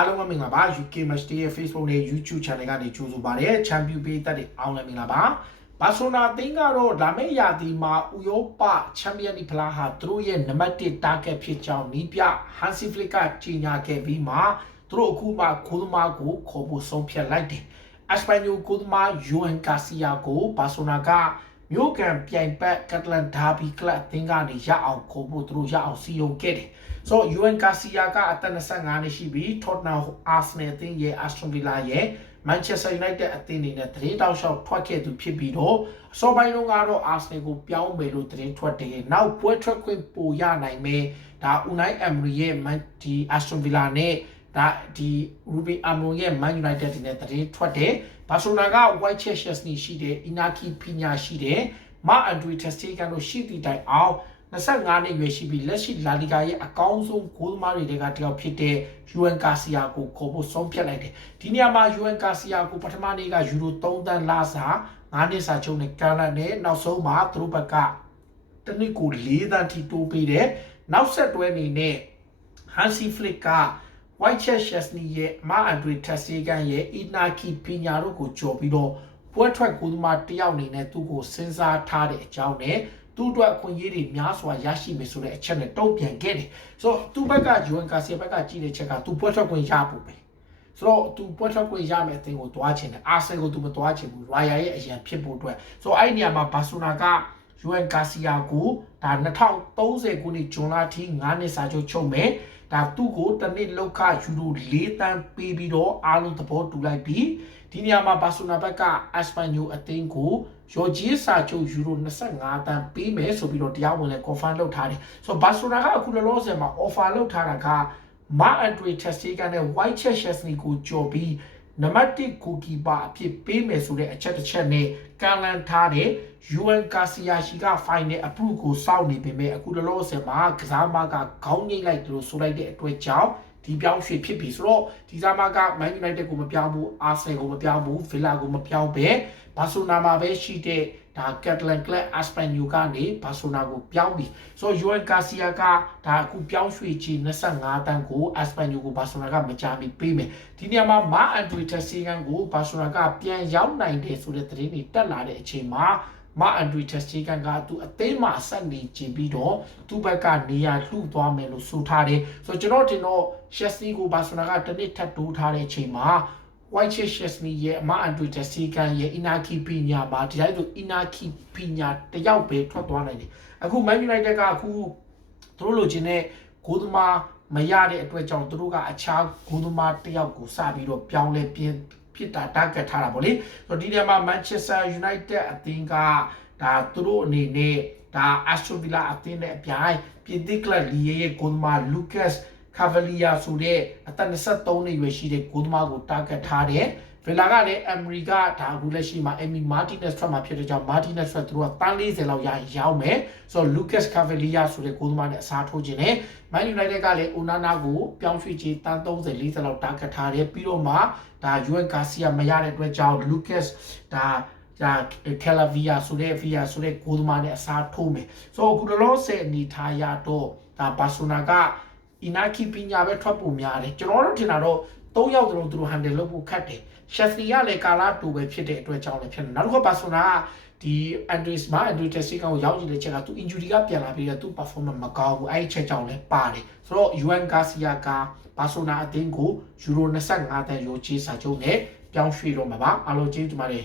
အားလုံးပဲမင်္ဂလာပါ UK Match Day ရဲ့ Facebook နဲ့ YouTube Channel ကနေကြိုဆိုပါရစေ။ Champion ပေးသက်တဲ့အောင်လည်းမင်္ဂလာပါ။ဘာဆိုနာအသင်းကတော့လာမယ့်ရာသီမှာဥရောပချန်ပီယံလိဖလားဟာသူတို့ရဲ့နံပါတ်1 target ဖြစ်ကြောင်းနီးပြ Hansi Flick ကကြေညာခဲ့ပြီးမှသူတို့အခုမှခိုးသမားကိုခေါ်ဖို့ဆုံးဖြတ်လိုက်တယ်။ Espanyol ကိုသမား Joan Garcia ကိုဘာဆိုနာက မြို့ကန်ပြိုင်ပတ်ကက်တလန်ဒါဘီကလပ်အသင်းကနေရအောင်ခေါ်ဖို့သူတို့ရအောင်စီယုံခဲ့တယ်။ဆိုတော့ UN Garcia ကအသက်25နှစ်ရှိပြီး Tottenham Arsenal အသင်းရဲ့ Aston Villa ရဲ့ Manchester United အသင်းတွေနဲ့တရင်တောက်လျှောက်ထွက်ခဲ့သူဖြစ်ပြီးတော့အစောပိုင်းတုန်းကတော့ Arsenal ကိုပြောင်းမယ်လို့တရင်ထွက်တယ်။နောက်ပွဲထွက်ခွင့်ပိုရနိုင်မယ်။ဒါ Unai Emery ရဲ့ Man ဒီ Aston Villa နဲ့ ဒါဒီ Ruben Amorim ရဲ့ Man United တွေနဲ့တရင်ထွက်တယ်။ဘာဆိုနာက White Chestnut ရှိတယ်။ Inaki Pina ရှိတယ်။ Marc Andre ter Stegen တို့ရှိသည့်တိုင်အောင်25နှစ်ရွယ်ရှိပြီးလက်ရှိလာလီဂါရဲ့အကောင်းဆုံးဂိုးသမားတွေကတယောက်ဖြစ်တဲ့ UN Garcia ကိုခေါ်ဖို့ဆုံးဖြတ်လိုက်တယ်။ဒီနေရာမှာ UN Garcia ကိုပထမနေ့ကယူရို3တန်းလာစာ9နှစ်စာချုပ်နဲ့ကန်လာနဲ့နောက်ဆုံးမှာသူတို့ဘက်ကတနစ်ကို4တန်းထိတိုးပေးတယ်။နောက်ဆက်တွဲအနေနဲ့ Hansi Flick က White Chestnut ရဲ့မာအန်ဒရီတက်ဆီကန်ရဲ့ Inaki Pina တို့ကိုကြော်ပြီးတော့ပွဲထွက်ကူးသမားတယောက်အနေနဲ့သူ့ကိုစဉ်းစားထားတဲ့အကြောင်းနဲ့သူ့အတွက်အခွင့်အရေးတွေများစွာရရှိမယ်ဆိုတဲ့အချက်နဲ့တုံ့ပြန်ခဲ့တယ်။ဆိုတော့သူ့ဘက်ကဂျွန်ကာစီဘက်ကကြည့်တဲ့ချက်ကသူပွဲထွက်ခွင့်ရဖို့ပဲ။ဆိုတော့သူပွဲထွက်ခွင့်ရမယ်အသင်းကိုတွားချင်တယ်။အာဆယ်ကိုသူမတွားချင်ဘူး။ရိုင်ယာရဲ့အရန်ဖြစ်ဖို့အတွက်ဆိုတော့အဲ့ဒီနေရာမှာဘာဆိုနာကယူအန်ကာစီယာကိုဒါ2030ခုနှစ်ဇွန်လထိ9နှစ်စာချုပ်ချုပ်မယ်။ ဒါသူ့ကိုတစ်နှစ်လောက်ခယူရို၄တန်းပေးပြီးတော့အားလုံးသဘောတူလိုက်ပြီးဒီနေရာမှာဘာဆိုနာဘက်ကအက်စပန်ယိုအသင်းကိုရော်ဂျီစာချုပ်ယူရို25တန်းပေးမယ်ဆိုပြီးတော့တရားဝင်လဲ confirm လုပ်ထားတယ်ဆိုတော့ဘာဆိုနာကအခုလောလောဆယ်မှာ offer လုပ်ထားတာကမာအန်ဒရီတက်စတီကန်နဲ့ white chestnut ကိုကြော်ပြီး နံပါတ်1ကိုကီပါအဖြစ်ပေးမယ်ဆိုတဲ့အချက်တစ်ချက်နဲ့ကန်လန်ထားတဲ့ UN Garcia ရှိက final approve ကိုစောင့်နေပေမဲ့အခုလောလောဆယ်မှာကစားမကခေါင်းငိတ်လိုက်တယ်လို့ဆိုလိုက်တဲ့အတွက်ကြောင့် ဒီပြောင်းရွှေ့ဖြစ်ပြီဆိုတော့ဒီစားမက Man United ကိုမပြောင်းဘူး Arsenal ကိုမပြောင်းဘူး Villa ကိုမပြောင်းပဲဘာဆိုနာမှာပဲရှိတဲ့ဒါ Catalan Club Espanyol ကနေဘာဆိုနာကိုပြောင်းပြီဆိုတော့ UN Garcia ကဒါအခုပြောင်းရွှေ့ချီ25တန်းကို Espanyol ကိုဘာဆိုနာကမကြမီပေးမယ်ဒီနေရာမှာ Ma Andre ter Stegen ကိုဘာဆိုနာကပြန်ရောက်နိုင်တယ်ဆိုတဲ့သတင်းတွေတက်လာတဲ့အချိန်မှာ မအန်ဒရီတက်စတီကန်ကသူအသိမှဆက်နေကြပြီးတော့သူ့ဘက်ကနေရာလှူသွားမယ်လို့ဆိုထားတယ်ဆိုတော့ကျွန်တော်တင်တော့ရှက်စီကိုဘာဆိုနာကတစ်နှစ်ထပ်တိုးထားတဲ့အချိန်မှာ White Chestnut ရဲ့အမအန်ဒရီတက်စီကန်ရဲ့ Inaki Pina မှာဒီတိုင်းဆို Inaki Pina တယောက်ပဲထွက်သွားနိုင်တယ်အခု Man United ကအခုသူတို့လိုချင်တဲ့ဂိုးသမားမရတဲ့အတွက်ကြောင့်သူတို့ကအခြားဂိုးသမားတယောက်ကိုစပြီးတော့ပြောင်းလဲပြင်း ဖြစ်တာ target ထားတာပေါ့လေဆိုတော့ဒီနေရာမှာ Manchester United အသင်းကဒါသူတို့အနေနဲ့ဒါ Aston Villa အသင်းနဲ့အပြိုင်ပြည်သစ်ကလပ်လီရဲ့ဂိုးသမား Lucas Cavalier ဆိုတဲ့အသက်23နှစ်ရွယ်ရှိတဲ့ဂိုးသမားကို target ထားတယ် ဗီလာကလည်းအမေရိကဒါအခုလက်ရှိမှာအမီမာတီနက်ထွက်မှာဖြစ်တဲ့ကြောင့်မာတီနက်ထွက်သူတို့ကတန်း40လောက်ရရောက်မယ်ဆိုတော့ Lucas Cavalier ဆိုတဲ့ဂိုးသမားနဲ့အစားထိုးခြင်းနဲ့ Man United ကလည်း Onana ကိုပြောင်းရွှေ့ခြင်းတန်း30 40လောက် target ထားတယ်ပြီးတော့မှဒါ UN Garcia မရတဲ့အတွက်ကြောင့် Lucas ဒါဒါကယ်လာဗီယာဆိုတဲ့ဗီယာဆိုတဲ့ဂိုးသမားနဲ့အစားထိုးမယ်ဆိုတော့အခုလောလောဆယ်အနေထားရတော့ဒါဘာဆိုနာကအီနာကီပညာပဲထွက်ဖို့များတယ်ကျွန်တော်တို့ထင်တာတော့၃ယောက်တလုံးသူတို့ handle လုပ်ဖို့ခက်တယ် ရှက်စီကလည်းကာလာတူပဲဖြစ်တဲ့အတွက်ကြောင့်လည်းဖြစ်တယ်နောက်တစ်ခါဘာဆိုနာကဒီအန်ဒရစ်မာအန်ဒရစ်တက်စီကောင်ကိုရောက်ကြည့်တဲ့ချက်ကသူ injury ကပြန်လာပြီးတော့သူ performance မကောင်းဘူးအဲ့ဒီချက်ကြောင့်လည်းပါတယ်ဆိုတော့ UN Garcia ကဘာဆိုနာအသင်းကိုယူရို25တန်ရိုချေးစာချုပ်နဲ့ပြောင်းရွှေ့တော့မှာပါအားလုံးကျေးဇူးတင်ပါတယ်